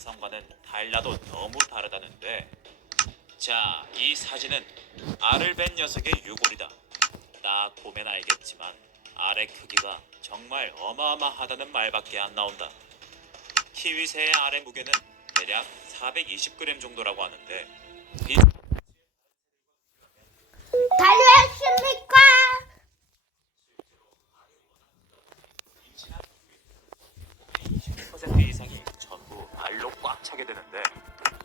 성과는 달라도 너무 다르다는데. 자, 이 사진은 알을 벤 녀석의 유골이다. 딱 보면 알겠지만 알의 크기가 정말 어마어마하다는 말밖에 안 나온다. 키위새의 알의 무게는 대략 420g 정도라고 하는데 달려있습니까? 20% 이상이 전부 알로 꽉 차게 되는데,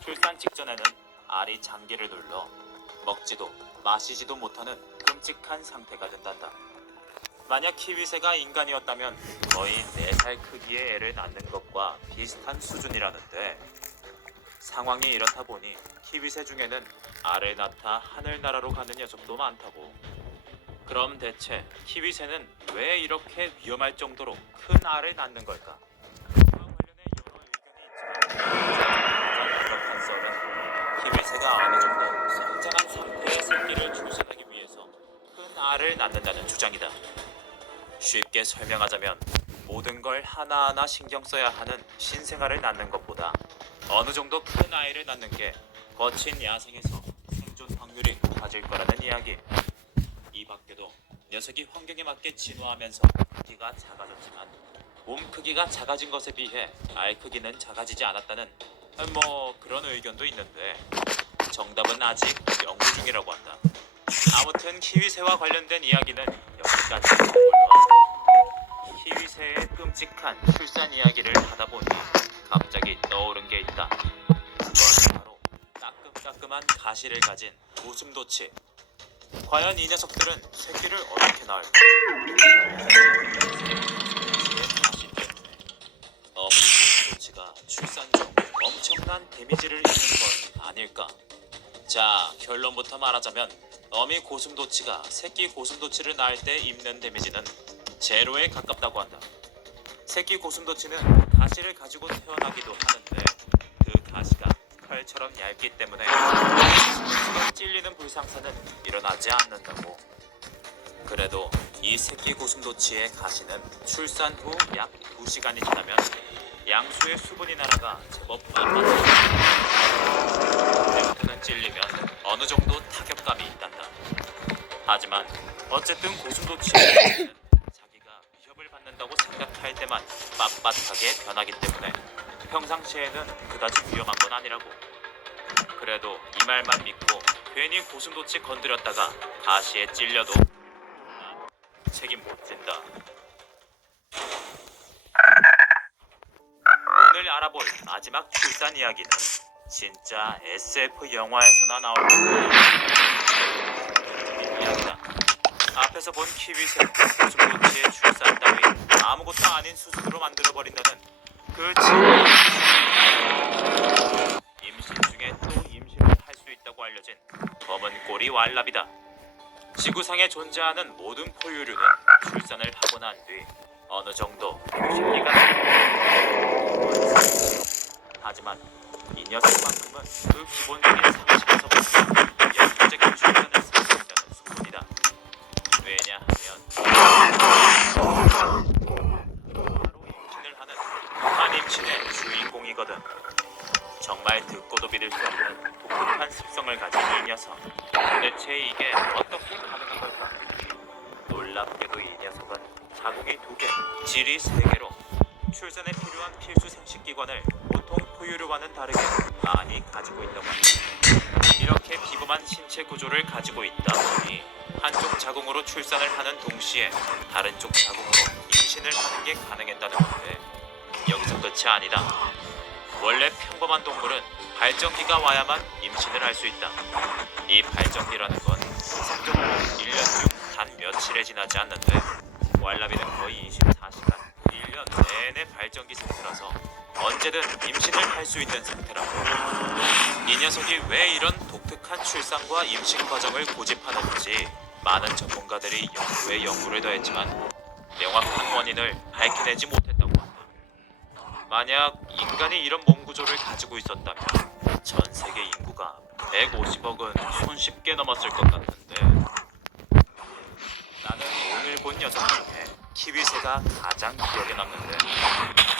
출산 직전에는 알이 장기를 눌러 먹지도 마시지도 못하는 끔찍한 상태가 된단다. 만약 키위새가 인간이었다면 거의 4살 크기의 애를 낳는 것과 비슷한 수준이라는데, 상황이 이렇다 보니 키위새 중에는 알을 낳다 하늘나라로 가는 녀석도 많다고. 그럼 대체 키위새는 왜 이렇게 위험할 정도로 큰 알을 낳는 걸까? 그와 관련해 여러 의견이 있지만 가장 유력한 썰은 키위새가 어느 정도 성장한 상태의 새끼를 출산하기 위해서 큰 알을 낳는다는 주장이다. 쉽게 설명하자면 모든 걸 하나하나 신경 써야 하는 신생아를 낳는 것보다 어느 정도 큰 아이를 낳는 게 거친 야생에서 생존 확률이 낮을 거라는 이야기. 이 밖에도 녀석이 환경에 맞게 진화하면서 크기가 작아졌지만 몸 크기가 작아진 것에 비해 알 크기는 작아지지 않았다는 그런 의견도 있는데, 정답은 아직 연구 중이라고 한다. 아무튼 키위새와 관련된 이야기는 여기까지 걸로 하고, 키위새의 끔찍한 출산 이야기를 하다 보니 갑자기 떠오른 게 있다. 그건 바로 따끔따끔한 가시를 가진 고슴도치. 과연 이 녀석들은 새끼를 어떻게 낳을까? 가시 때문에 어머니 고슴도치가 출산 중 엄청난 데미지를 입는 건 아닐까? 자, 결론부터 말하자면 어미 고슴도치가 새끼 고슴도치를 낳을 때 입는 데미지는 제로에 가깝다고 한다. 새끼 고슴도치는 가시를 가지고 태어나기도 하는데 그 가시가 칼처럼 얇기 때문에 찔리는 불상사는 일어나지 않는다고. 그래도 이 새끼 고슴도치의 가시는 출산 후 약 2시간이 지나면 양수의 수분이 날아가 제법 만만하다. 그때부터는 찔리면 어느 정도 타격감이 있단다. 하지만 어쨌든 고슴도치의 가시는 자기가 위협을 받는다고 생각할 때만 빳빳하게 변하기 때문에 평상시에는 그다지 위험한 건 아니라고. 그래도 이 말만 믿고 괜히 고슴도치 건드렸다가 가시에 찔려도 난 책임 못 진다. 오늘 알아볼 마지막 출산 이야기는 진짜 SF 영화에서나 나올 이야기다. 앞에서 본 키위새, 고슴도치의 출산 따위 아무것도 아닌 수준으로 만들어버린다는 그 진짜 임신 중에 또 임신을 할 수 있다고 알려진 검은 꼬리 왈라비다. 지구상에 존재하는 모든 포유류는 출산을 하고 난 뒤 어느 정도 휴식기가 하지만 이 녀석만큼은 그 기본적인 상식에서부터 역부족인 출산을 사용한다는 소문이다. 왜냐하면 바로 임신을 하는 한임신의 주인공이거든. 정말 듣고도 믿을 수 없는 독특한 습성을 가진 이 녀석. 대체 이게 어떻게 가능한 걸까? 놀랍게도 이 녀석은 자궁이 2개, 질이 3개로 출산에 필요한 필수 생식기관을 보통 포유류와는 다르게 많이 가지고 있다고 합니다. 이렇게 비범한 신체 구조를 가지고 있다 보니 한쪽 자궁으로 출산을 하는 동시에 다른 쪽 자궁으로 임신을 하는 게 가능했다는 건데, 여기서 끝이 아니다. 원래 평범한 동물은 발정기가 와야만 임신을 할 수 있다. 이 발정기라는 건 성적으로 1년 중 단 며칠에 지나지 않는데, 왈라비는 거의 24시간 1년 내내 발정기 상태라서 언제든 임신을 할 수 있는 상태라고. 이 녀석이 왜 이런 독특한 출산과 임신 과정을 고집하는지 많은 전문가들이 연구에 연구를 더했지만 명확한 원인을 밝혀내지 못했다고 한다. 만약 인간이 이런 몸 구조를 가지고 있었다면 전 세계 인구가 150억은 손쉽게 넘었을 것 같은데, 나는 오늘 본 녀석 중에 키위새가 가장 기억에 남는데,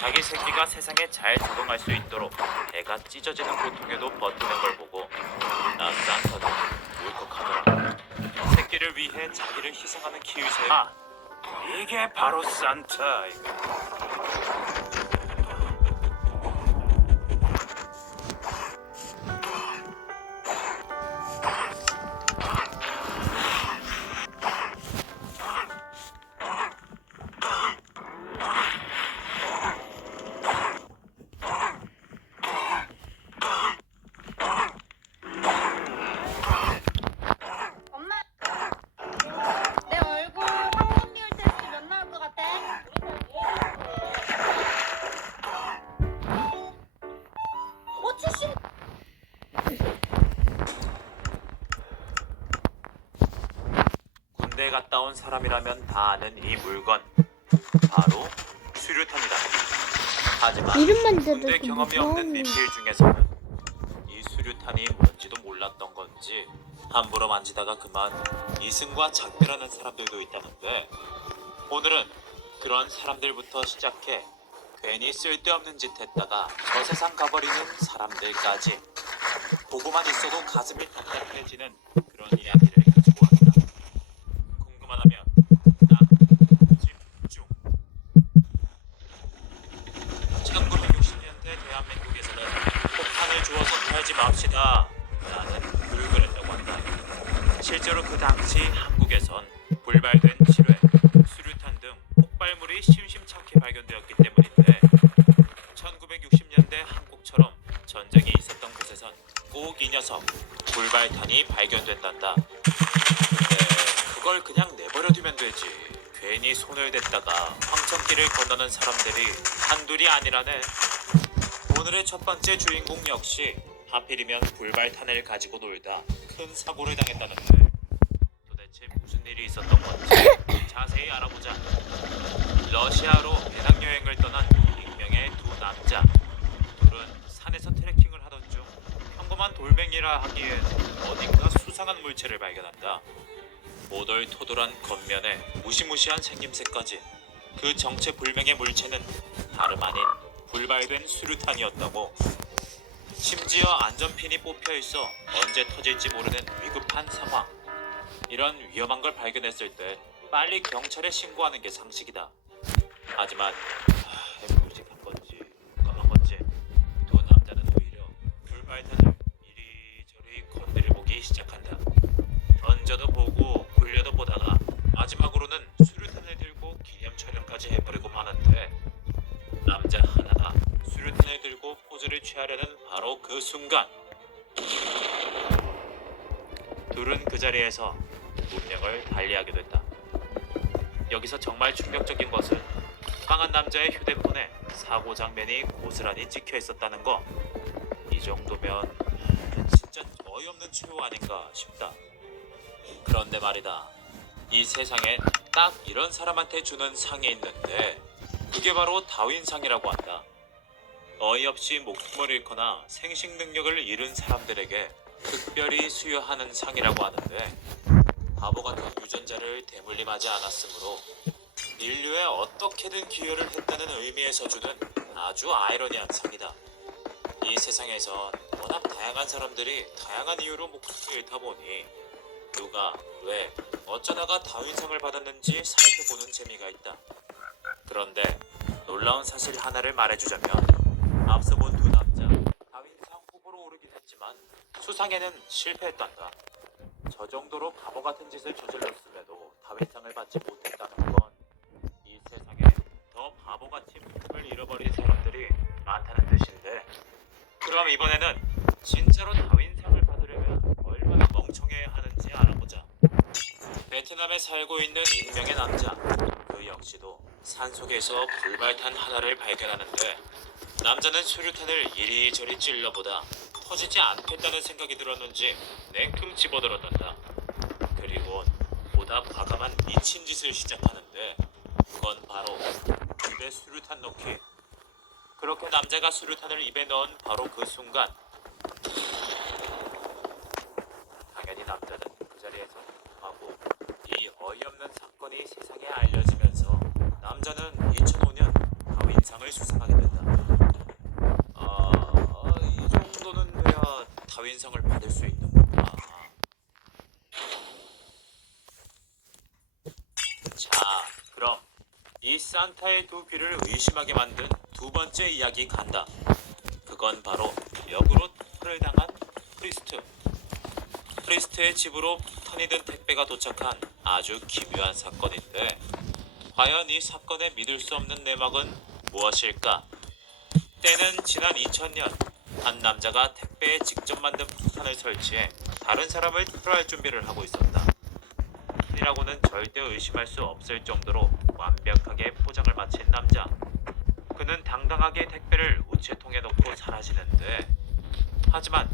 자기 새끼가 세상에 잘 적응할 수 있도록 배가 찢어지는 고통에도 버티는 걸 보고 나 산타도 울컥하더라. 새끼를 위해 자기를 희생하는 키위새. 이게 바로 산타. 엄마, 내 얼굴 황금 비율 테스트 몇 나올 것 같아? 오, 70. 군대 갔다 온 사람이라면 다 아는 이 물건, 바로 수류탄이다. 하지만 이름만 군대 들어도 경험이 없는 무서운. 미필 중에서는 이 수류탄이 뭔지도 몰랐던 건지 함부로 만지다가 그만 이승과 작별하는 사람들도 있다는데, 오늘은 그런 사람들부터 시작해 괜히 쓸데없는 짓 했다가 저 세상 가버리는 사람들까지 보고만 있어도 가슴이 답답해지는 그런 이야기를 가지고 왔다. 궁금하다면 딱 집중. 1960년대 대한민국에서는 폭탄을 주워서 털지 맙시다 라는 글을 그랬다고 한다. 실제로 그 당시 한국에선 불발된 지뢰, 수류탄 등 폭발물이 심심찮게 발견되었기 때문인데, 1960년대 한국처럼 전쟁이 있었던 곳에선 꼭 이 녀석 불발탄이 발견된단다. 근데 그걸 그냥 내버려두면 되지. 괜히 손을 댔다가 황천길을 건너는 사람들이 한둘이 아니라네. 오늘의 첫 번째 주인공 역시 하필이면 불발탄을 가지고 놀다 큰 사고를 당했다는데, 도대체 무슨 일이 있었던 건지 자세히 알아보자. 러시아로 배낭여행을 떠난 익명의 두 남자. 둘은 산에서 트레킹을 하던 중 평범한 돌멩이라 하기엔 어딘가 수상한 물체를 발견한다. 오돌토돌한 겉면에 무시무시한 생김새까지. 그 정체불명의 물체는 다름 아닌 불발된 수류탄이었다고. 심지어 안전핀이 뽑혀있어 언제 터질지 모르는 위급한 상황. 이런 위험한 걸 발견했을 때 빨리 경찰에 신고하는 게 상식이다. 하지만 무식한 건지 깜한 건지 두 남자는 오히려 불발탄을 이리저리 건드려보기 시작한다. 던져도 보고 굴려도 보다가 마지막으로는 수류탄을 들고 기념 촬영까지 해버리고 마는데, 남자 하나가 수류탄을 들고 포즈를 취하려는 바로 그 순간 둘은 그 자리에서 운명을 달리하게 됐다. 여기서 정말 충격적인 것은 빵한 남자의 휴대폰에 사고 장면이 고스란히 찍혀 있었다는 거. 이 정도면 진짜 어이없는 최후 아닌가 싶다. 그런데 말이다, 이 세상엔 딱 이런 사람한테 주는 상이 있는데, 그게 바로 다윈상이라고 한다. 어이없이 목숨을 잃거나 생식 능력을 잃은 사람들에게 특별히 수여하는 상이라고 하는데, 바보 같은 유전자를 대물림하지 않았으므로 인류에 어떻게든 기여를 했다는 의미에서 주는 아주 아이러니한 상이다. 이 세상에선 워낙 다양한 사람들이 다양한 이유로 목숨을 잃다 보니 누가, 왜, 어쩌다가 다윈상을 받았는지 살펴보는 재미가 있다. 그런데 놀라운 사실 하나를 말해주자면, 앞서 본 두 남자 다윈상 후보로 오르긴 했지만 수상에는 실패했단다. 저 정도로 바보 같은 짓을 저질렀음에도 다윈상을 받지 못했다는 건 이 세상에 더 바보같이 목숨을 잃어버린 사람들이 많다는 뜻인데, 그럼 이번에는 진짜로 다윈상을 받으려면 얼마나 멍청해야 하는지 알아보자. 베트남에 살고 있는 익명의 남자. 그 역시도 산속에서 불발탄 하나를 발견하는데, 남자는 수류탄을 이리저리 찔러보다 터지지 않겠다는 생각이 들었는지 냉큼 집어들었단다. 그리고 보다 과감한 미친 짓을 시작하는데, 그건 바로 입에 수류탄 넣기. 그렇게 남자가 수류탄을 입에 넣은 바로 그 순간, 당연히 남자는 그 자리에서 하고, 이 어이없는 사건이 세상에 알려지면서 남자는 2005년 다윈 다윈상을 수상하게 된다. 이 정도는 돼야 다윈상을 받을 수 있는구나. 자, 그럼 이 산타의 두 귀를 의심하게 만든 두 번째 이야기 간다. 그건 바로 역으로 탈을 당한 프리스트. 프리스트의 집으로 턴이 든 택배가 도착한 아주 기묘한 사건인데, 과연 이 사건의 믿을 수 없는 내막은 무엇일까? 때는 지난 2000년, 한 남자가 택배에 직접 만든 폭탄을 설치해 다른 사람을 테러할 준비를 하고 있었다. 이라고는 절대 의심할 수 없을 정도로 완벽하게 포장을 마친 남자. 그는 당당하게 택배를 우체통에 넣고 사라지는데, 하지만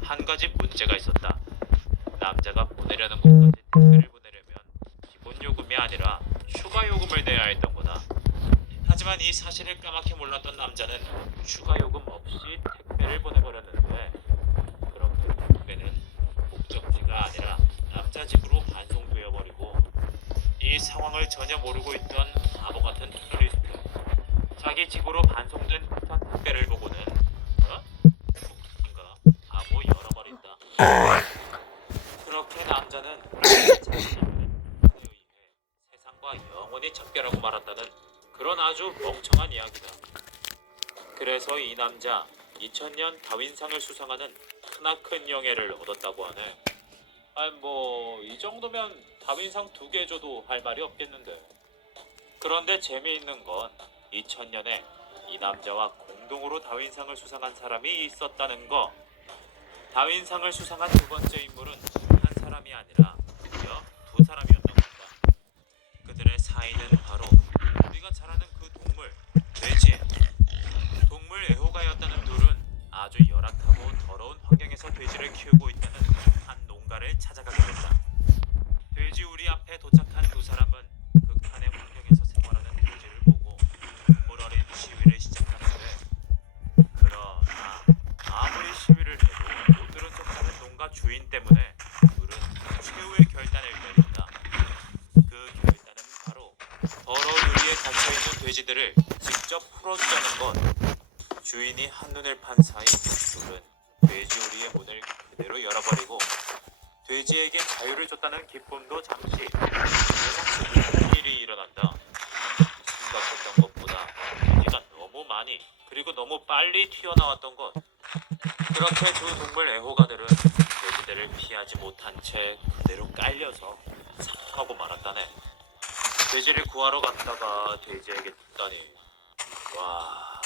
한 가지 문제가 있었다. 남자가 보내려는 곳까지 택배를 보내려면 기본 요금이 아니라 추가 요금을 내야 했던 거다. 하지만 이 사실을 까맣게 몰랐던 남자는 추가 요금 없이 택배를 보내버렸는데, 그렇게 택배는 목적지가 아니라 남자 집으로 반송되어 버리고, 이 상황을 전혀 모르고 있던 바보 같은 테러리스트. 자기 집으로 반송된 폭탄 택배를 보고는 폭탄인가 하고 열어버린다. 그렇게 남자는 자신의 의해 세상과 영원히 작별하고 말았다는 그런 아주 멍청한 이야기다. 그래서 이 남자 2000년 다윈상을 수상하는 크나큰 영예를 얻었다고 하네. 이 정도면 다윈상 2개 줘도 할 말이 없겠는데. 그런데 재미있는 건 2000년에 이 남자와 공동으로 다윈상을 수상한 사람이 있었다는 거. 다윈상을 수상한 두 번째 인물은 한 사람이 아니라 무려 두 사람이었던 겁니다. 그들의 사이는 바로 우리가 잘 아는 그 동물, 돼지. 동물 애호가였다는 둘은 아주 열악하고 더러운 환경에서 돼지를 키우고 있다는 한 농가를 찾아가게 된다. 돼지 우리 앞에 도착한 두 사람은 극한의 환경에서 생활하는 돼지를 보고 눈물 어린 시위를 시작하는데, 그러나 아무리 시위를 해도 못 들은 척하는 농가 주인 때문에 둘은 최후의 결단을 내린다. 그 결단은 바로 더러운 우리에 갇혀있는 돼지들을 직접 풀어주자는 것. 주인이 한눈을 판 사이 둘은 돼지 우리의 문을 그대로 열어버리고 돼지에게 자유를 줬다는 기쁨도 잠시 예상치 못한 일이 일어난다. 생각했던 것보다 돼지가 너무 많이, 그리고 너무 빨리 튀어나왔던 것. 그렇게 두 동물 애호가들은 돼지들을 피하지 못한 채 그대로 깔려서 사망하고 말았다네. 돼지를 구하러 갔다가 돼지에게 죽다니. 와,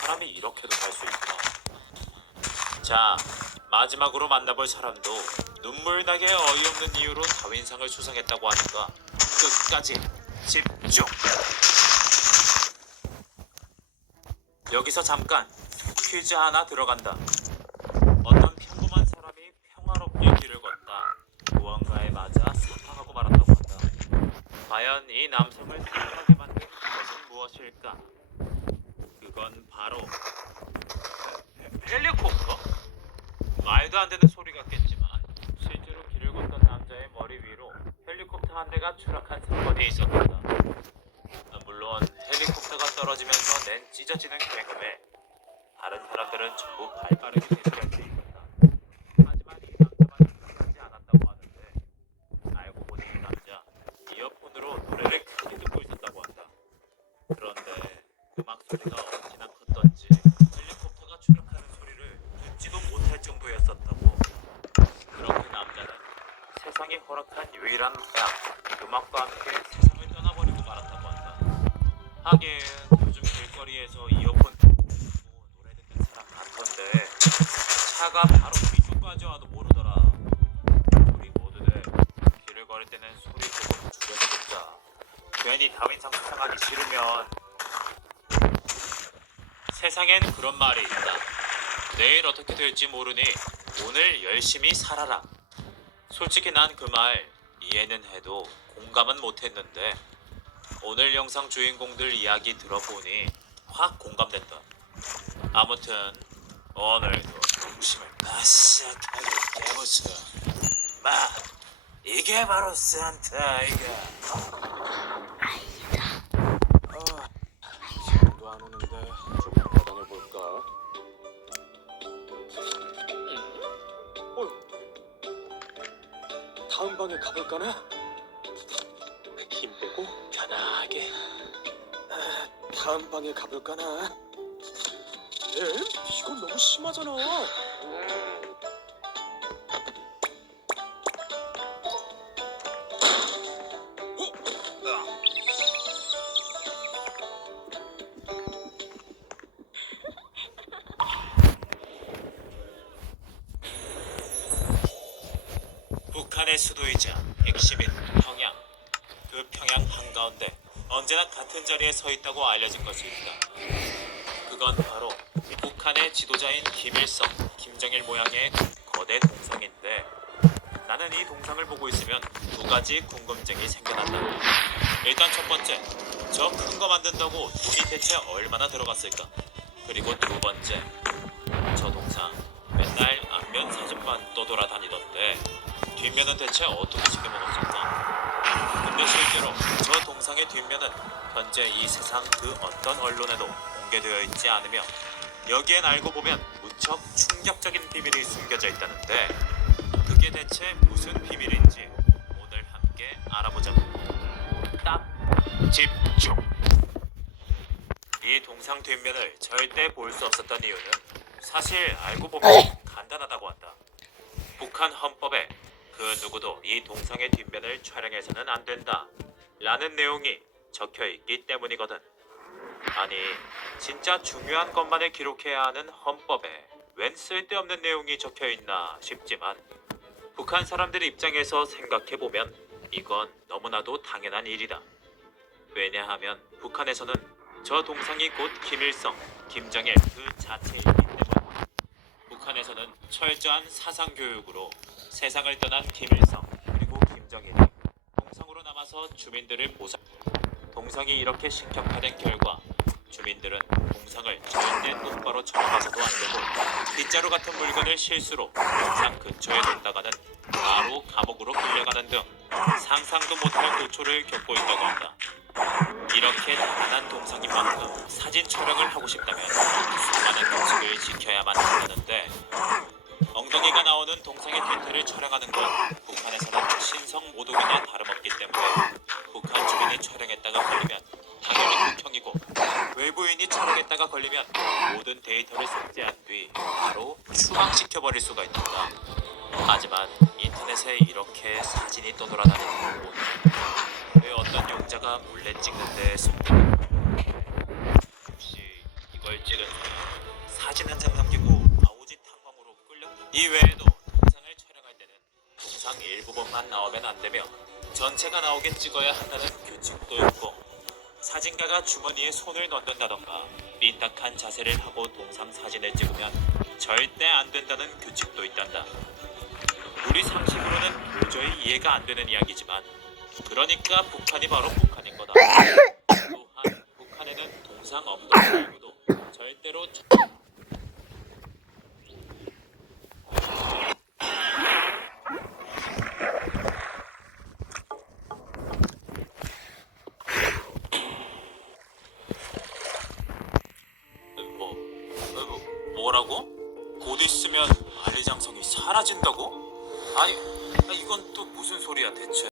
사람이 이렇게도 살 수 있구나. 자, 마지막으로 만나볼 사람도 눈물나게 어이없는 이유로 다윈상을 수상했다고 하니까 끝까지 집중! 여기서 잠깐 퀴즈 하나 들어간다. 어떤 평범한 사람이 평화롭게 길을 걷다 무언가에 맞아 사망하고 말았다고 한다. 과연 이 남성을 사망하게 만든 것은 무엇일까? 그건 바로 헬리콥터? 말도 안 되는 소리 같겠지만 실제로 길을 걷던 남자의 머리 위로 헬리콥터 한 대가 추락한 사건이 있었다. 물론 헬리콥터가 떨어지면서 낸 찢어지는 경험에 다른 사람들은 전부 발빠르게 대처할 수 있었다. 하지만 이 남자만은 그렇지 않았다고 하는데, 알고 보니 이 남자 이어폰으로 노래를 크게 듣고 있었다고 한다. 그런데 음악 소리가 어찌나 컸던지 헬리콥터가 추락하는 소리를 듣지도 못할 정도였었다고. 그렇게 남자는 세상이 허락한 유일한 음악과 함께 세상을 떠나버리고 말았다고 한다. 하긴 요즘 길거리에서 이어폰 듣고 노래 듣는 사람 많던데 차가 바로 뒤쪽까지 와도 모르더라. 우리 모두들 길을 걸을 때는 소리 조금 줄여서 듣자. 괜히 다윈상 수상하기 싫으면. 세상엔 그런 말이 있다. 내일 어떻게 될지 모르니 오늘 열심히 살아라. 솔직히 난 그 말 이해는 해도 공감은 못했는데, 오늘 영상 주인공들 이야기 들어보니 확 공감된다. 아무튼 오늘도 중심을 바싹하게 깨보자. 이게 바로 산타 아이가. 다음 방에 가볼까나? 힘 빼고 편하게. 다음 방에 가볼까나? 이건 너무 심하잖아. 북한의 수도이자 핵심인 평양. 그 평양 한가운데 언제나 같은 자리에 서 있다고 알려진 것이 있다. 그건 바로 북한의 지도자인 김일성, 김정일 모양의 거대 동상인데, 나는 이 동상을 보고 있으면 두 가지 궁금증이 생겨난다. 일단 첫 번째, 저 큰 거 만든다고 돈이 대체 얼마나 들어갔을까? 그리고 두 번째, 저 동상 맨날 앞면 사진만 떠돌아다니던데 뒷면은 대체 어떻게 챙겨먹었을까? 근데 실제로 저 동상의 뒷면은 현재 이 세상 그 어떤 언론에도 공개되어 있지 않으며, 여기엔 알고 보면 무척 충격적인 비밀이 숨겨져 있다는데, 그게 대체 무슨 비밀인지 오늘 함께 알아보자고. 딱 집중! 이 동상 뒷면을 절대 볼 수 없었던 이유는 사실 알고 보면 간단하다고 한다. 북한 헌법에 그 누구도 이 동상의 뒷면을 촬영해서는 안 된다 라는 내용이 적혀 있기 때문이거든. 아니, 진짜 중요한 것만을 기록해야 하는 헌법에 웬 쓸데없는 내용이 적혀 있나 싶지만, 북한 사람들 입장에서 생각해보면 이건 너무나도 당연한 일이다. 왜냐하면 북한에서는 저 동상이 곧 김일성, 김정일 그 자체이기 때문에. 북한에서는 철저한 사상교육으로 세상을 떠난 김일성 그리고 김정일이 동상으로 남아서 주민들을 보살. 동상이 이렇게 신격화된 결과 주민들은 동상을 절대 똑바로 쳐다봐서도 안 되고, 빗자루 같은 물건을 실수로 동상 근처에 놓다가는 바로 감옥으로 끌려가는 등 상상도 못할 고초를 겪고 있다고 한다. 이렇게 대단한 동상인 만큼 사진 촬영을 하고 싶다면 수많은 규칙을 지켜야만 한다는데, 엉덩이가 나오는 동상의 뒤태를 촬영하는 건 북한에서는 신성 모독이나 다름없기 때문에 북한 주민이 촬영했다가 걸리면 당연히 국형이고, 외부인이 촬영했다가 걸리면 모든 데이터를 삭제한 뒤 바로 추방시켜버릴 수가 있단다. 하지만 인터넷에 이렇게 사진이 떠돌아다니는 걸 보니 왜 어떤 용자가 몰래 찍는데 혹시 이걸 찍은 사진 한 장 남기고 아오지 탕광으로 끌려. 이 외에도 동상을 촬영할 때는 동상 일부분만 나오면 안 되며 전체가 나오게 찍어야 한다는 규칙도 있고, 사진가가 주머니에 손을 넣는다던가 삐딱한 자세를 하고 동상 사진을 찍으면 절대 안 된다는 규칙도 있단다. 우리 상식으로는 도저히 이해가 안 되는 이야기지만, 그러니까 북한이 바로 북한인 거다. 또한 북한에는 동상 없는 설교도 절대로 뭐라고? 곧 있으면 만리장성이 사라진다고? 아니, 이건 또 무슨 소리야 대체?